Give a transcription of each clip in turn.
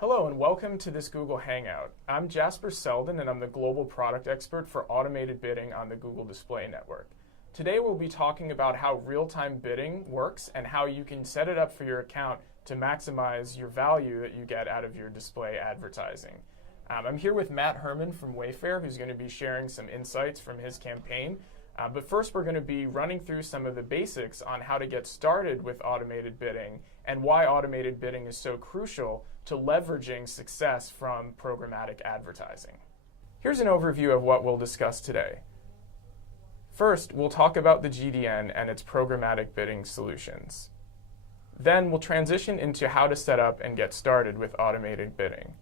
Hello and welcome to this Google Hangout. I'm Jasper Selden and I'm the Global Product Expert for Automated Bidding on the Google Display Network. Today we'll be talking about how real-time bidding works and how you can set it up for your account to maximize your value that you get out of your display advertising. I'm here with Matt Herman from Wayfair, who's going to be sharing some insights from his campaign. But first we're going to be running through some of the basics on how to get started with automated bidding and why automated bidding is so crucial to leveraging success from programmatic advertising. Here's an overview of what we'll discuss today. First, we'll talk about the GDN and its programmatic bidding solutions. Then we'll transition into how to set up and get started with automated bidding.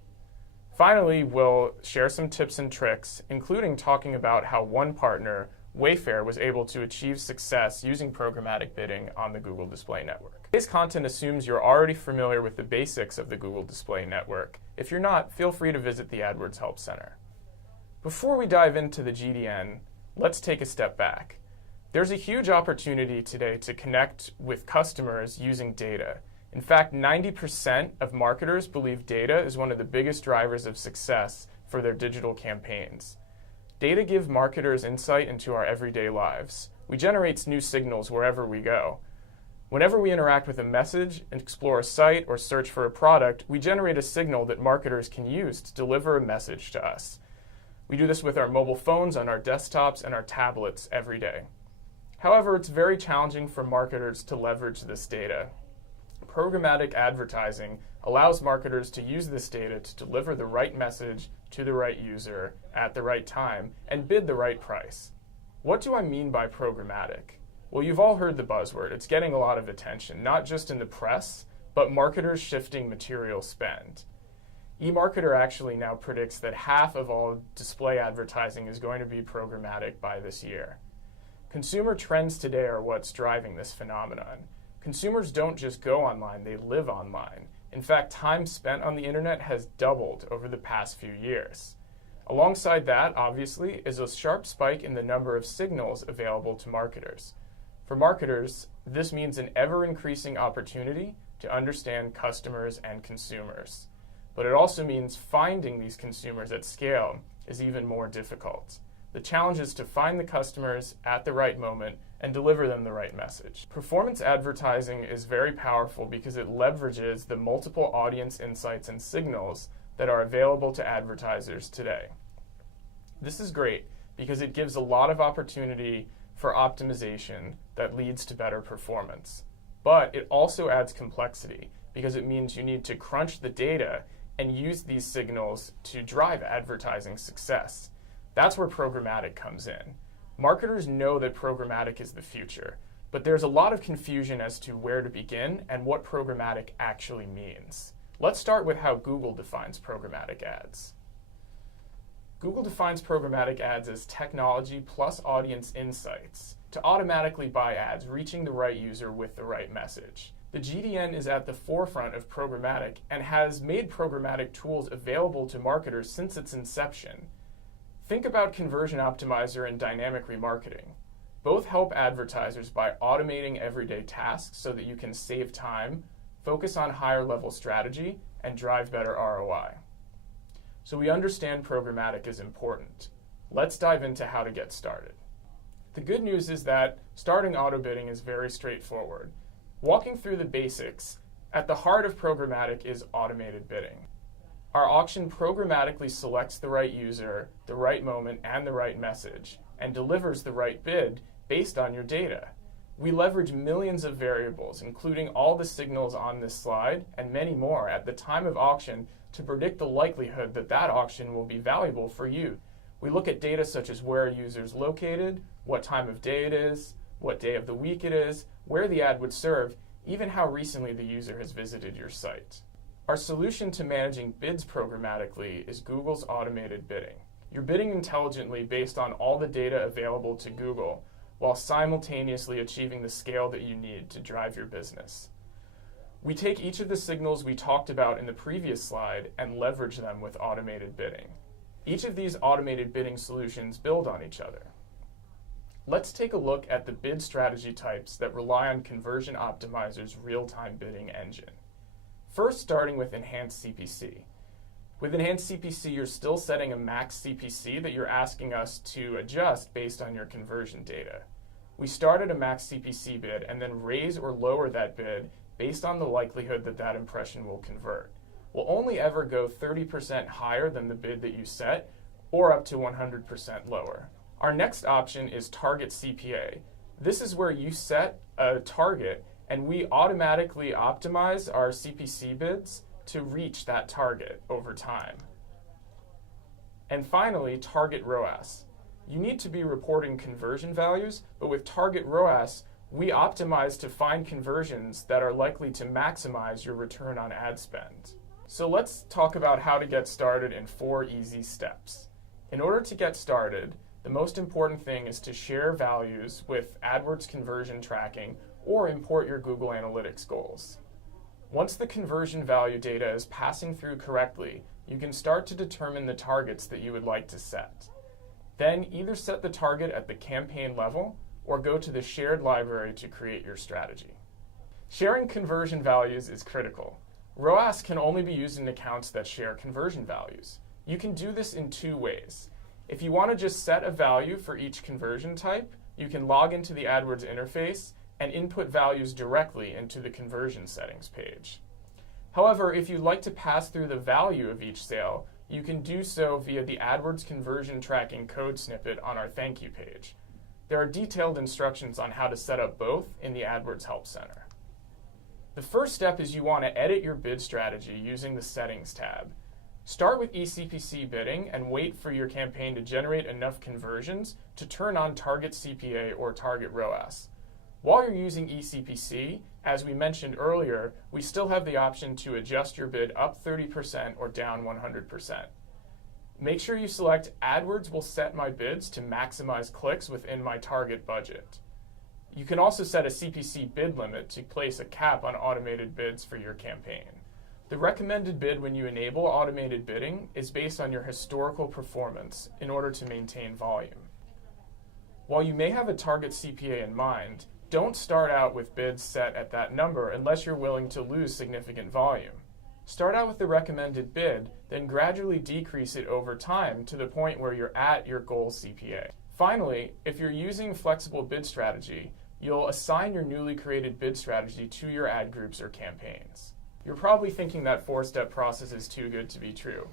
Finally, we'll share some tips and tricks, including talking about how one partner, Wayfair, was able to achieve success using programmatic bidding on the Google Display Network. Today's content assumes you're already familiar with the basics of the Google Display Network. If you're not, feel free to visit the AdWords Help Center. Before we dive into the GDN, let's take a step back. There's a huge opportunity today to connect with customers using data. In fact, 90% of marketers believe data is one of the biggest drivers of success for their digital campaigns. Data gives marketers insight into our everyday lives. We generate new signals wherever we go. Whenever we interact with a message, explore a site, or search for a product, we generate a signal that marketers can use to deliver a message to us. We do this with our mobile phones, on our desktops, and our tablets every day. However, it's very challenging for marketers to leverage this data. Programmatic advertising allows marketers to use this data to deliver the right message to the right user at the right time and bid the right price. What do I mean by programmatic? Well, you've all heard the buzzword. It's getting a lot of attention, not just in the press, but marketers shifting material spend. eMarketer actually now predicts that half of all display advertising is going to be programmatic by this year. Consumer trends today are what's driving this phenomenon. Consumers don't just go online, they live online. In fact, time spent on the internet has doubled over the past few years. Alongside that, obviously, is a sharp spike in the number of signals available to marketers. For marketers, this means an ever-increasing opportunity to understand customers and consumers. But it also means finding these consumers at scale is even more difficult. The challenge is to find the customers at the right moment and deliver them the right message. Performance advertising is very powerful because it leverages the multiple audience insights and signals that are available to advertisers today. This is great because it gives a lot of opportunity for optimization that leads to better performance. But it also adds complexity because it means you need to crunch the data and use these signals to drive advertising success. That's where programmatic comes in. Marketers know that programmatic is the future, but there's a lot of confusion as to where to begin and what programmatic actually means. Let's start with how Google defines programmatic ads. Google defines programmatic ads as technology plus audience insights to automatically buy ads, reaching the right user with the right message. The GDN is at the forefront of programmatic and has made programmatic tools available to marketers since its inception. Think about Conversion Optimizer and dynamic remarketing. Both help advertisers by automating everyday tasks so that you can save time, focus on higher level strategy, and drive better ROI. So we understand programmatic is important. Let's dive into how to get started. The good news is that starting auto bidding is very straightforward. Walking through the basics, at the heart of programmatic is automated bidding. Our auction programmatically selects the right user, the right moment, and the right message, and delivers the right bid based on your data. We leverage millions of variables, including all the signals on this slide and many more at the time of auction to predict the likelihood that that auction will be valuable for you. We look at data such as where a user is located, what time of day it is, what day of the week it is, where the ad would serve, even how recently the user has visited your site. Our solution to managing bids programmatically is Google's automated bidding. You're bidding intelligently based on all the data available to Google, while simultaneously achieving the scale that you need to drive your business. We take each of the signals we talked about in the previous slide and leverage them with automated bidding. Each of these automated bidding solutions build on each other. Let's take a look at the bid strategy types that rely on Conversion Optimizer's real-time bidding engine. First, starting with Enhanced CPC. With Enhanced CPC, you're still setting a max CPC that you're asking us to adjust based on your conversion data. We start at a max CPC bid and then raise or lower that bid based on the likelihood that that impression will convert. We'll only ever go 30% higher than the bid that you set or up to 100% lower. Our next option is Target CPA. This is where you set a target and we automatically optimize our CPC bids to reach that target over time. And finally, Target ROAS. You need to be reporting conversion values, but with Target ROAS, we optimize to find conversions that are likely to maximize your return on ad spend. So let's talk about how to get started in 4 easy steps. In order to get started, the most important thing is to share values with AdWords conversion tracking or import your Google Analytics goals. Once the conversion value data is passing through correctly, you can start to determine the targets that you would like to set. Then either set the target at the campaign level or go to the shared library to create your strategy. Sharing conversion values is critical. ROAS can only be used in accounts that share conversion values. You can do this in 2 ways. If you want to just set a value for each conversion type, you can log into the AdWords interface and input values directly into the conversion settings page. However, if you'd like to pass through the value of each sale, you can do so via the AdWords conversion tracking code snippet on our thank you page. There are detailed instructions on how to set up both in the AdWords Help Center. The first step is you want to edit your bid strategy using the Settings tab. Start with eCPC bidding and wait for your campaign to generate enough conversions to turn on Target CPA or Target ROAS. While you're using eCPC, as we mentioned earlier, we still have the option to adjust your bid up 30% or down 100%. Make sure you select AdWords will set my bids to maximize clicks within my target budget. You can also set a CPC bid limit to place a cap on automated bids for your campaign. The recommended bid when you enable automated bidding is based on your historical performance in order to maintain volume. While you may have a target CPA in mind, don't start out with bids set at that number unless you're willing to lose significant volume. Start out with the recommended bid, then gradually decrease it over time to the point where you're at your goal CPA. Finally, if you're using flexible bid strategy, you'll assign your newly created bid strategy to your ad groups or campaigns. You're probably thinking that 4-step process is too good to be true.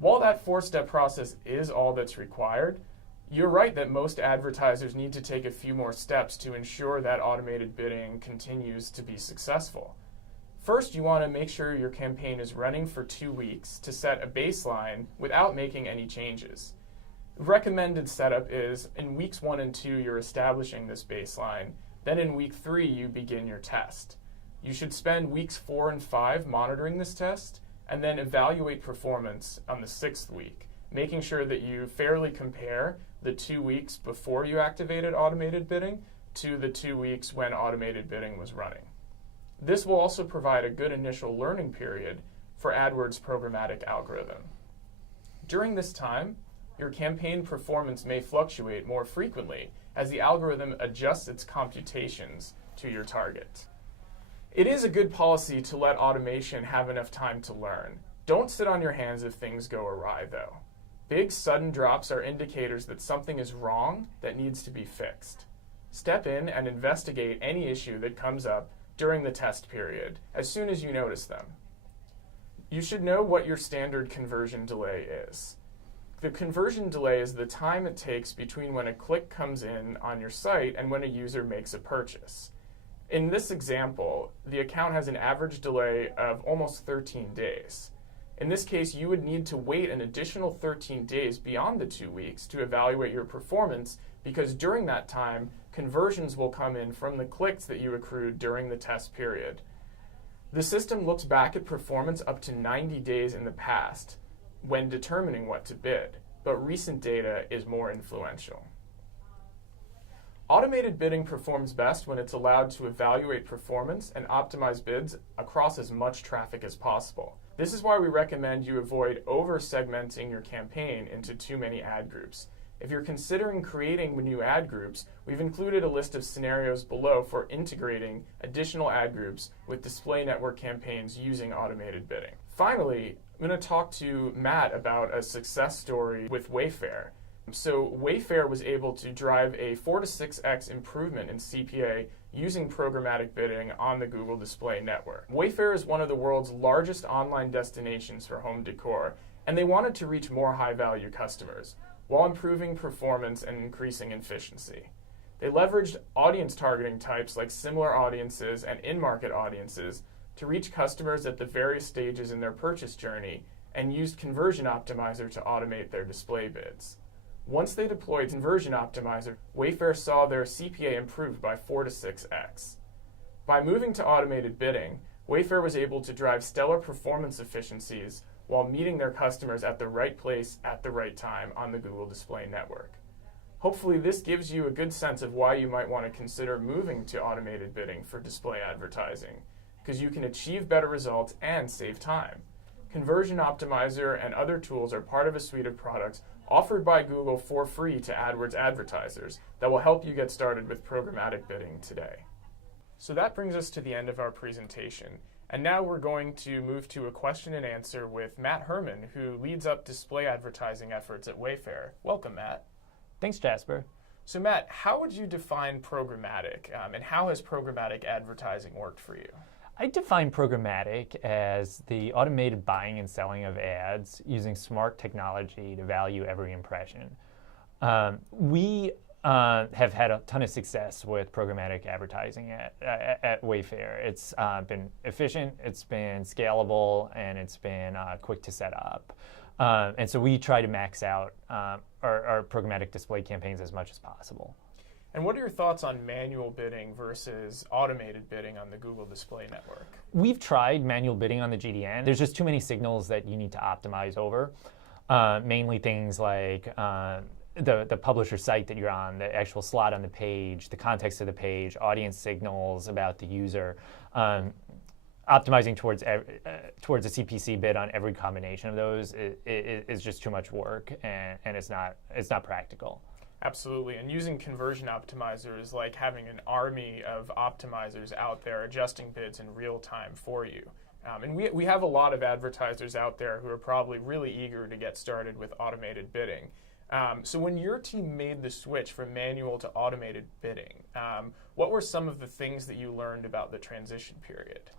While that 4-step process is all that's required, you're right that most advertisers need to take a few more steps to ensure that automated bidding continues to be successful. First, you want to make sure your campaign is running for 2 weeks to set a baseline without making any changes. The recommended setup is in weeks 1 and 2 you're establishing this baseline, then in week 3 you begin your test. You should spend weeks 4 and 5 monitoring this test and then evaluate performance on the 6th week, making sure that you fairly compare the 2 weeks before you activated automated bidding to the 2 weeks when automated bidding was running. This will also provide a good initial learning period for AdWords' programmatic algorithm. During this time, your campaign performance may fluctuate more frequently as the algorithm adjusts its computations to your target. It is a good policy to let automation have enough time to learn. Don't sit on your hands if things go awry, though. Big sudden drops are indicators that something is wrong that needs to be fixed. Step in and investigate any issue that comes up during the test period as soon as you notice them. You should know what your standard conversion delay is. The conversion delay is the time it takes between when a click comes in on your site and when a user makes a purchase. In this example, the account has an average delay of almost 13 days. In this case, you would need to wait an additional 13 days beyond the 2 weeks to evaluate your performance because during that time, conversions will come in from the clicks that you accrued during the test period. The system looks back at performance up to 90 days in the past when determining what to bid, but recent data is more influential. Automated bidding performs best when it's allowed to evaluate performance and optimize bids across as much traffic as possible. This is why we recommend you avoid over-segmenting your campaign into too many ad groups. If you're considering creating new ad groups, we've included a list of scenarios below for integrating additional ad groups with display network campaigns using automated bidding. Finally, I'm going to talk to Matt about a success story with Wayfair. So Wayfair was able to drive a 4 to 6x improvement in CPA using programmatic bidding on the Google Display Network. Wayfair is one of the world's largest online destinations for home decor, and they wanted to reach more high-value customers while improving performance and increasing efficiency. They leveraged audience targeting types like similar audiences and in-market audiences to reach customers at the various stages in their purchase journey and used Conversion Optimizer to automate their display bids. Once they deployed Conversion Optimizer, Wayfair saw their CPA improved by 4 to 6x. By moving to automated bidding, Wayfair was able to drive stellar performance efficiencies while meeting their customers at the right place at the right time on the Google Display Network. Hopefully this gives you a good sense of why you might want to consider moving to automated bidding for display advertising, because you can achieve better results and save time. Conversion Optimizer and other tools are part of a suite of products offered by Google for free to AdWords advertisers that will help you get started with programmatic bidding today. So that brings us to the end of our presentation. And now we're going to move to a question and answer with Matt Herman, who leads up display advertising efforts at Wayfair. Welcome, Matt. Thanks, Jasper. So Matt, how would you define programmatic, and how has programmatic advertising worked for you? I define programmatic as the automated buying and selling of ads using smart technology to value every impression. We have had a ton of success with programmatic advertising at Wayfair. It's been efficient, it's been scalable, and it's been quick to set up. And so we try to max out our programmatic display campaigns as much as possible. And what are your thoughts on manual bidding versus automated bidding on the Google Display Network? We've tried manual bidding on the GDN. There's just too many signals that you need to optimize over, mainly things like the publisher site that you're on, the actual slot on the page, the context of the page, audience signals about the user. Optimizing towards a CPC bid on every combination of those is just too much work, and it's not practical. Absolutely, and using Conversion Optimizer is like having an army of optimizers out there adjusting bids in real time for you. And we have a lot of advertisers out there who are probably really eager to get started with automated bidding. So when your team made the switch from manual to automated bidding, what were some of the things that you learned about the transition period?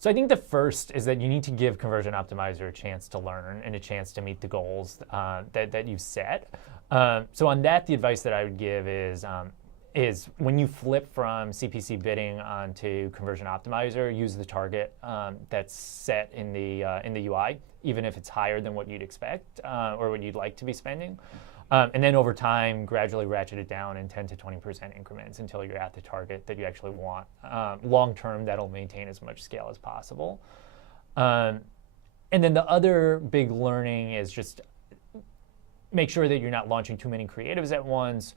So I think the first is that you need to give Conversion Optimizer a chance to learn and a chance to meet the goals that you've set. So on that, the advice that I would give is when you flip from CPC bidding onto Conversion Optimizer, use the target that's set in the UI, even if it's higher than what you'd expect or what you'd like to be spending. And then over time, gradually ratchet it down in 10 to 20% increments until you're at the target that you actually want. Long term, that'll maintain as much scale as possible. And then the other big learning is just make sure that you're not launching too many creatives at once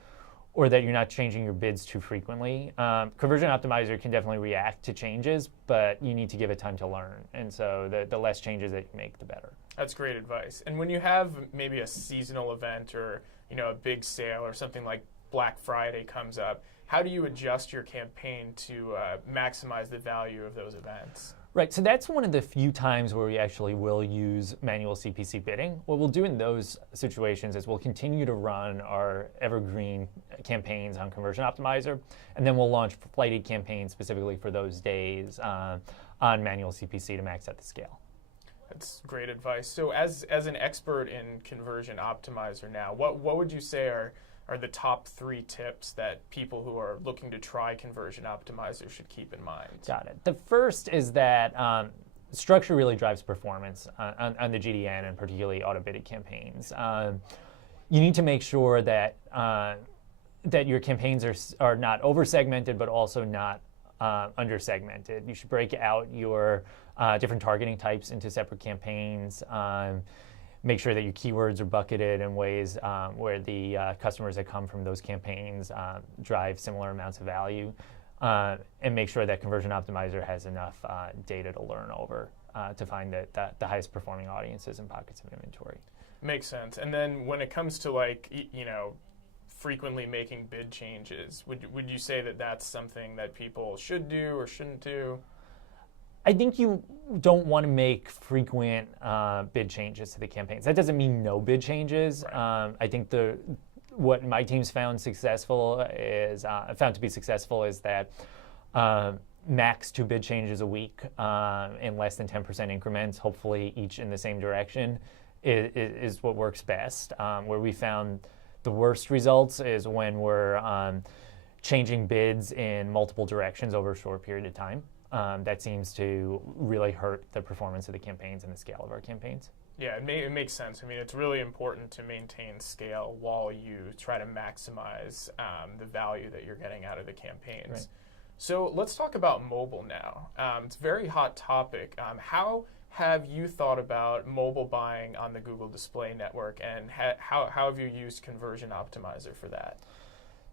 or that you're not changing your bids too frequently. Conversion Optimizer can definitely react to changes, but you need to give it time to learn. And so the less changes that you make, the better. That's great advice. And when you have maybe a seasonal event or a big sale or something like Black Friday comes up, how do you adjust your campaign to maximize the value of those events? Right, so that's one of the few times where we actually will use manual CPC bidding. What we'll do in those situations is we'll continue to run our evergreen campaigns on Conversion Optimizer, and then we'll launch flighted campaigns specifically for those days on manual CPC to max out the scale. That's great advice. So as an expert in Conversion Optimizer now, what would you say are the top 3 tips that people who are looking to try Conversion Optimizer should keep in mind? Got it. The first is that structure really drives performance on the GDN and particularly auto-bidded campaigns. You need to make sure that your campaigns are not over-segmented but also not under-segmented. You should break out your different targeting types into separate campaigns. Make sure that your keywords are bucketed in ways where the customers that come from those campaigns drive similar amounts of value, and make sure that Conversion Optimizer has enough data to learn over to find the highest performing audiences and pockets of inventory. Makes sense. And then when it comes to like, frequently making bid changes, would you say that that's something that people should do or shouldn't do? I think you don't want to make frequent bid changes to the campaigns. That doesn't mean no bid changes. Right. I think what my team's found to be successful is that max 2 bid changes a week in less than 10% increments, hopefully each in the same direction, is what works best. Where we found the worst results is when we're changing bids in multiple directions over a short period of time. That seems to really hurt the performance of the campaigns and the scale of our campaigns. Yeah, it makes sense. I mean, it's really important to maintain scale while you try to maximize the value that you're getting out of the campaigns. Right. So let's talk about mobile now. It's a very hot topic. How have you thought about mobile buying on the Google Display Network, and how have you used Conversion Optimizer for that?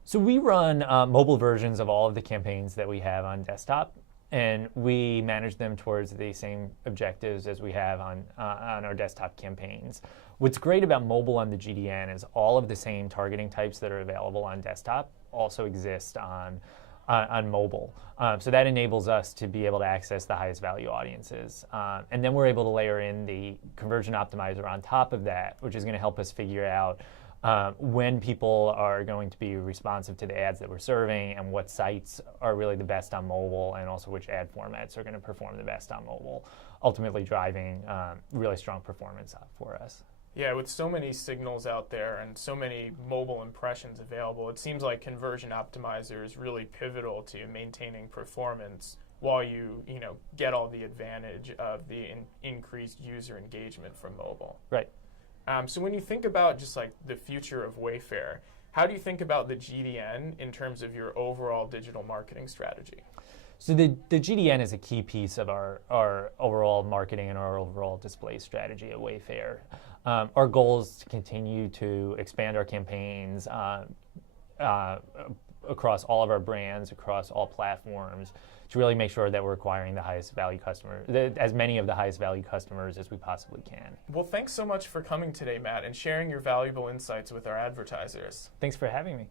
So we run mobile versions of all of the campaigns that we have on desktop, and we manage them towards the same objectives as we have on our desktop campaigns. What's great about mobile on the GDN is all of the same targeting types that are available on desktop also exist on mobile. So that enables us to be able to access the highest value audiences. And then we're able to layer in the Conversion Optimizer on top of that, which is going to help us figure out when people are going to be responsive to the ads that we're serving and what sites are really the best on mobile, and also which ad formats are going to perform the best on mobile, ultimately driving really strong performance for us. Yeah, with so many signals out there and so many mobile impressions available, it seems like Conversion Optimizer is really pivotal to maintaining performance while you get all the advantage of the increased user engagement from mobile. Right. So when you think about just like the future of Wayfair, how do you think about the GDN in terms of your overall digital marketing strategy? So the GDN is a key piece of our overall marketing and our overall display strategy at Wayfair. Our goal is to continue to expand our campaigns across all of our brands, across all platforms, to really make sure that we're acquiring the highest value as many of the highest value customers as we possibly can. Well, thanks so much for coming today, Matt, and sharing your valuable insights with our advertisers. Thanks for having me.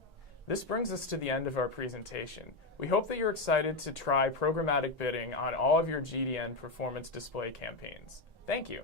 This brings us to the end of our presentation. We hope that you're excited to try programmatic bidding on all of your GDN performance display campaigns. Thank you.